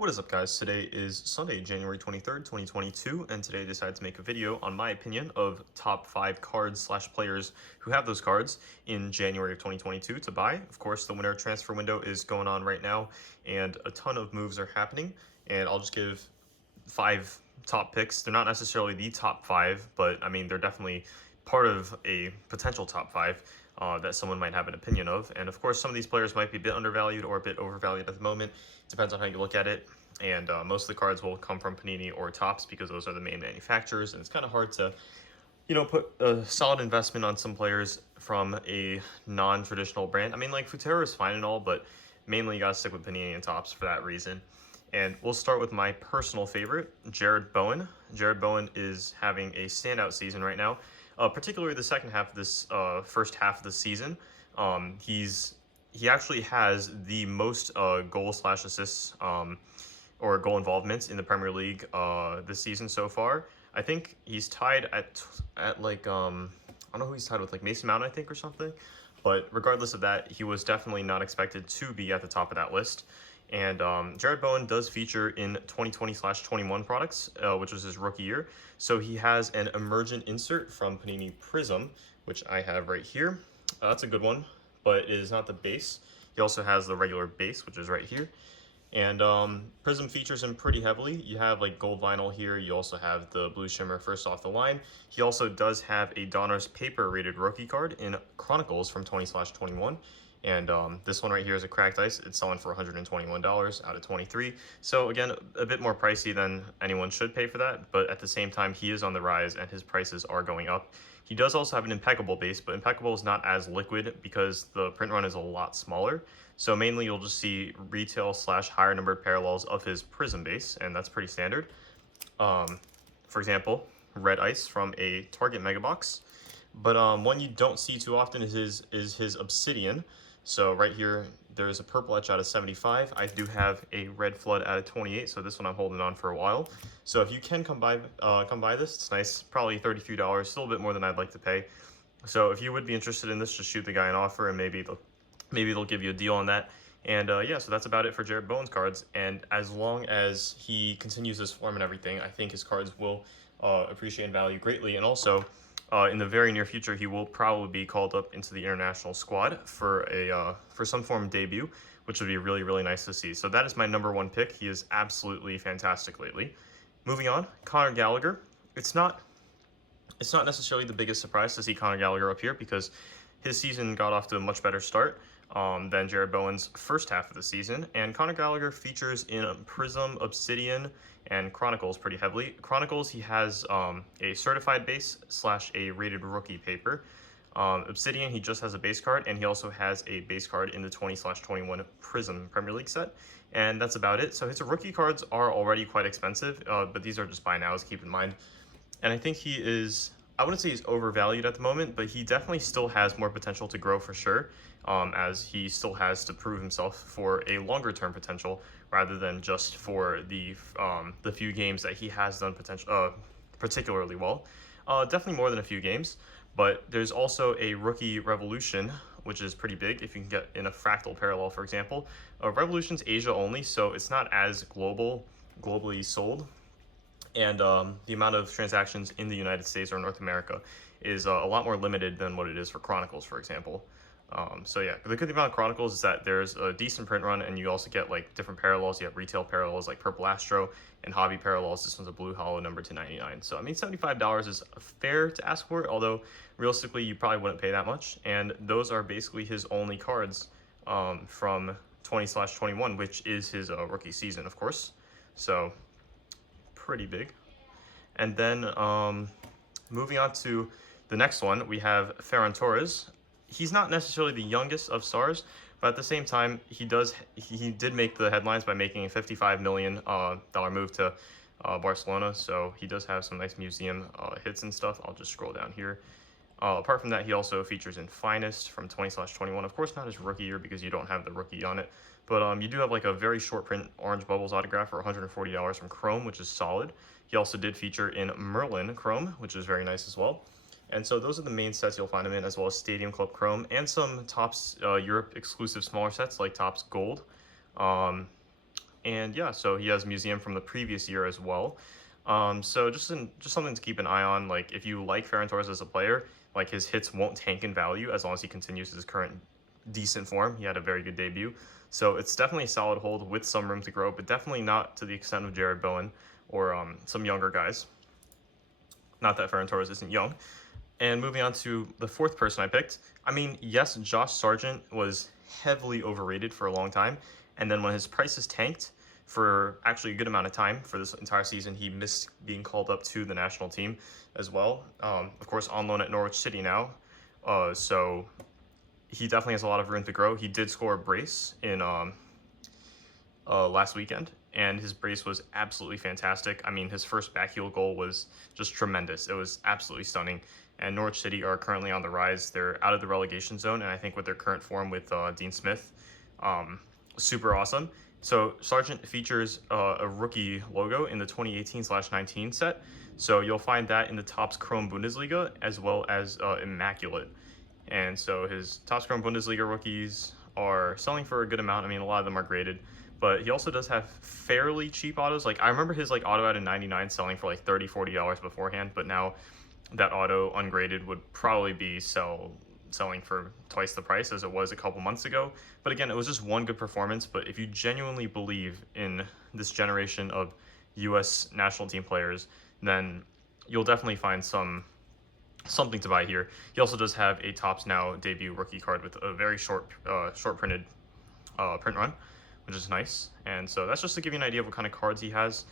What is up, guys? Today is Sunday, January 23rd, 2022, and today I decided to make a video on my opinion of top 5 cards slash players who have those cards in January of 2022 to buy. Of course, the winter transfer window is going on right now, and a ton of moves are happening, and I'll just give 5 top picks. They're not necessarily the top 5, but I mean, they're definitely part of a potential top 5 that someone might have an opinion of. And of course, some of these players might be a bit undervalued or a bit overvalued at the moment. Depends on how you look at it. And most of the cards will come from Panini or Topps because those are the main manufacturers. And it's kind of hard to, put a solid investment on some players from a non-traditional brand. I mean, like Futero is fine and all, but mainly you gotta stick with Panini and Topps for that reason. And we'll start with my personal favorite, Jarrod Bowen. Jarrod Bowen is having a standout season right now, particularly the second half of this first half of the season. He actually has the most goal slash assists or goal involvements in the Premier League this season so far. I think he's tied at like I don't know who he's tied with, like Mason Mount, I think, or something. But regardless of that, he was definitely not expected to be at the top of that list. And Jarrod Bowen does feature in 2020/21 products, which was his rookie year. So he has an emergent insert from Panini Prism, which I have right here. That's a good one, but it is not the base. He also has the regular base, which is right here. And Prism features him pretty heavily. You have like gold vinyl here. You also have the blue shimmer first off the line. He also does have a Donruss paper rated rookie card in Chronicles from 20/21. And this one right here is a cracked ice. It's selling for $121 out of 23. So again, a bit more pricey than anyone should pay for that. But at the same time, he is on the rise and his prices are going up. He does also have an impeccable base, but impeccable is not as liquid because the print run is a lot smaller. So mainly you'll just see retail slash higher numbered parallels of his Prism base, and that's pretty standard. For example, red ice from a Target Mega Box. But one you don't see too often is his Obsidian. So right here, there's a purple etch out of 75. I do have a red flood out of 28, so this one I'm holding on for a while. So if you can come buy this, it's nice. Probably $33, still a bit more than I'd like to pay. So if you would be interested in this, just shoot the guy an offer, and maybe they'll give you a deal on that. And yeah, so that's about it for Jarrod Bowen's cards. And as long as he continues this form and everything, I think his cards will appreciate in value greatly. And also, in the very near future, he will probably be called up into the international squad for some form of debut, which would be really, really nice to see. So that is my number 1 pick. He is absolutely fantastic lately. Moving on, Conor Gallagher. It's not necessarily the biggest surprise to see Conor Gallagher up here because his season got off to a much better start than Jarrod Bowen's first half of the season. And Conor Gallagher features in Prism, Obsidian, and Chronicles pretty heavily. Chronicles, he has a certified base slash a rated rookie paper. Obsidian, he just has a base card, and he also has a base card in the 20/21 Prism Premier League set. And that's about it. So his rookie cards are already quite expensive, but these are just buy nows, keep in mind. And I think he is, I wouldn't say he's overvalued at the moment, but he definitely still has more potential to grow for sure, as he still has to prove himself for a longer term potential rather than just for the few games that he has done particularly well. Definitely more than a few games, but there's also a rookie revolution, which is pretty big if you can get in a fractal parallel, for example. Revolution's Asia only, so it's not as globally sold. And the amount of transactions in the United States or North America is a lot more limited than what it is for Chronicles, for example. So yeah, the good thing about Chronicles is that there's a decent print run, and you also get like different parallels. You have retail parallels like Purple Astro and hobby parallels. This one's a blue hollow number to 99. So I mean, $75 is fair to ask for, although realistically you probably wouldn't pay that much. And those are basically his only cards from 20/21, which is his rookie season, of course. So pretty big. And then moving on to the next one, we have Ferran Torres. He's not necessarily the youngest of stars, but at the same time, he did make the headlines by making a $55 million move to Barcelona. So he does have some nice museum hits and stuff. I'll just scroll down here. Apart from that, he also features in Finest from 20/21. Of course, not his rookie year because you don't have the rookie on it. But you do have like a very short print Orange Bubbles autograph for $140 from Chrome, which is solid. He also did feature in Merlin Chrome, which is very nice as well. And so those are the main sets you'll find him in, as well as Stadium Club Chrome and some Topps Europe exclusive smaller sets like Topps Gold. And yeah, so he has museum from the previous year as well. So just something to keep an eye on. Like if you like Ferran Torres as a player, like his hits won't tank in value as long as he continues his current decent form. He had a very good debut. So it's definitely a solid hold with some room to grow, but definitely not to the extent of Jarrod Bowen or some younger guys. Not that Ferran Torres isn't young. And moving on to the fourth person I picked. I mean, yes, Josh Sargent was heavily overrated for a long time. And then when his prices tanked for actually a good amount of time for this entire season, he missed being called up to the national team as well. Of course, on loan at Norwich City now. So he definitely has a lot of room to grow. He did score a brace in last weekend, and his brace was absolutely fantastic. I mean, his first backheel goal was just tremendous. It was absolutely stunning. And Norwich City are currently on the rise. They're out of the relegation zone, and I think with their current form with Dean Smith, super awesome. So Sargent features a rookie logo in the 2018/19 set. So you'll find that in the Topps Chrome Bundesliga as well as Immaculate. And so his Topps Chrome Bundesliga rookies are selling for a good amount. I mean, a lot of them are graded, but he also does have fairly cheap autos. Like I remember his like auto out of 99 selling for like $30-$40 beforehand, but now that auto ungraded would probably be selling for twice the price as it was a couple months ago. But again, it was just one good performance. But if you genuinely believe in this generation of US national team players, then you'll definitely find something to buy here. He also does have a Topps Now debut rookie card with a very short printed print run, which is nice. And so that's just to give you an idea of what kind of cards he has.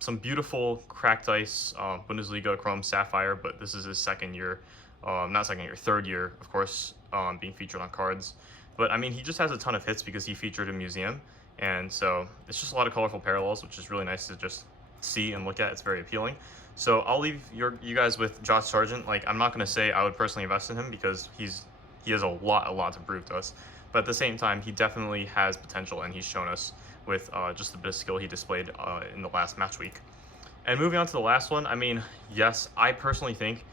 Some beautiful cracked ice Bundesliga Chrome Sapphire, but this is his third year, of course, being featured on cards. But I mean, he just has a ton of hits because he featured in museum, and so it's just a lot of colorful parallels, which is really nice to just see and look at. It's very appealing. So I'll leave you guys with Josh Sargent. Like I'm not gonna say I would personally invest in him because he has a lot to prove to us. But at the same time, he definitely has potential, and he's shown us with just the bit of skill he displayed in the last match week. And moving on to the last one, I mean, yes, I personally think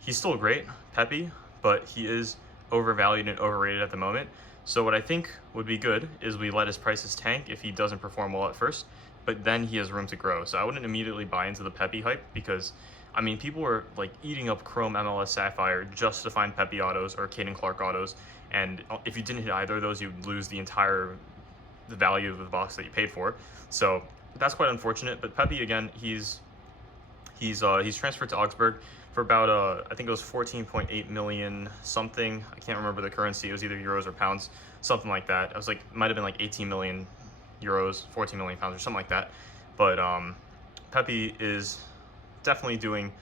he's still great, Pepi, but he is overvalued and overrated at the moment. So what I think would be good is we let his prices tank if he doesn't perform well at first, but then he has room to grow. So I wouldn't immediately buy into the Pepi hype because, I mean, people were like eating up Chrome MLS Sapphire just to find Pepi autos or Caden Clark autos. And if you didn't hit either of those, you'd lose the value of the box that you paid for. So that's quite unfortunate. But Pepi, again, he's transferred to Augsburg for about I think it was 14.8 million something. I can't remember the currency. It was either euros or pounds, something like that. I was like, it might have been like 18 million euros, 14 million pounds or something like that. But Pepi is definitely doing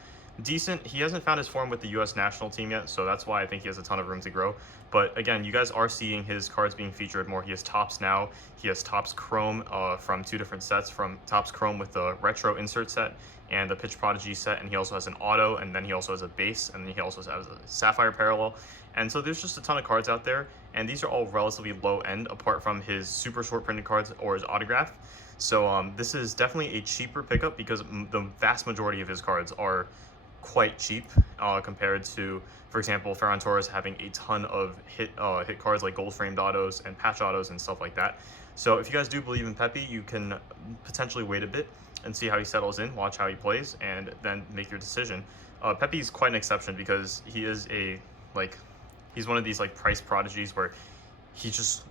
decent. He hasn't found his form with the US national team yet, so that's why I think he has a ton of room to grow. But again, you guys are seeing his cards being featured more. He has Topps Now. He has Topps Chrome from two different sets, from Topps Chrome with the retro insert set and the Pitch Prodigy set, and he also has an auto, and then he also has a base, and then he also has a Sapphire parallel. And so there's just a ton of cards out there, and these are all relatively low end apart from his super short printed cards or his autograph. So this is definitely a cheaper pickup because the vast majority of his cards are quite cheap compared to, for example, Ferran Torres having a ton of hit cards like gold framed autos and patch autos and stuff like that. So if you guys do believe in Pepi, you can potentially wait a bit and see how he settles in, watch how he plays, and then make your decision. Pepi is quite an exception because he is he's one of these like price prodigies where his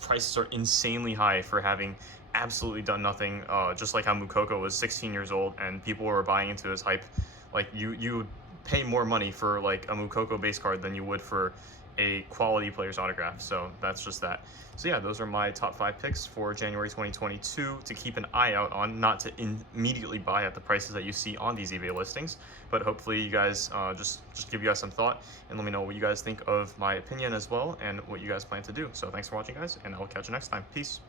prices are insanely high for having absolutely done nothing. Just like how Moukoko was 16 years old and people were buying into his hype. Like you would pay more money for like a Moukoko base card than you would for a quality player's autograph. So that's just that. So yeah, those are my top 5 picks for January 2022 to keep an eye out on, not to immediately buy at the prices that you see on these eBay listings, but hopefully you guys just give you guys some thought and let me know what you guys think of my opinion as well and what you guys plan to do. So thanks for watching, guys, and I'll catch you next time. Peace.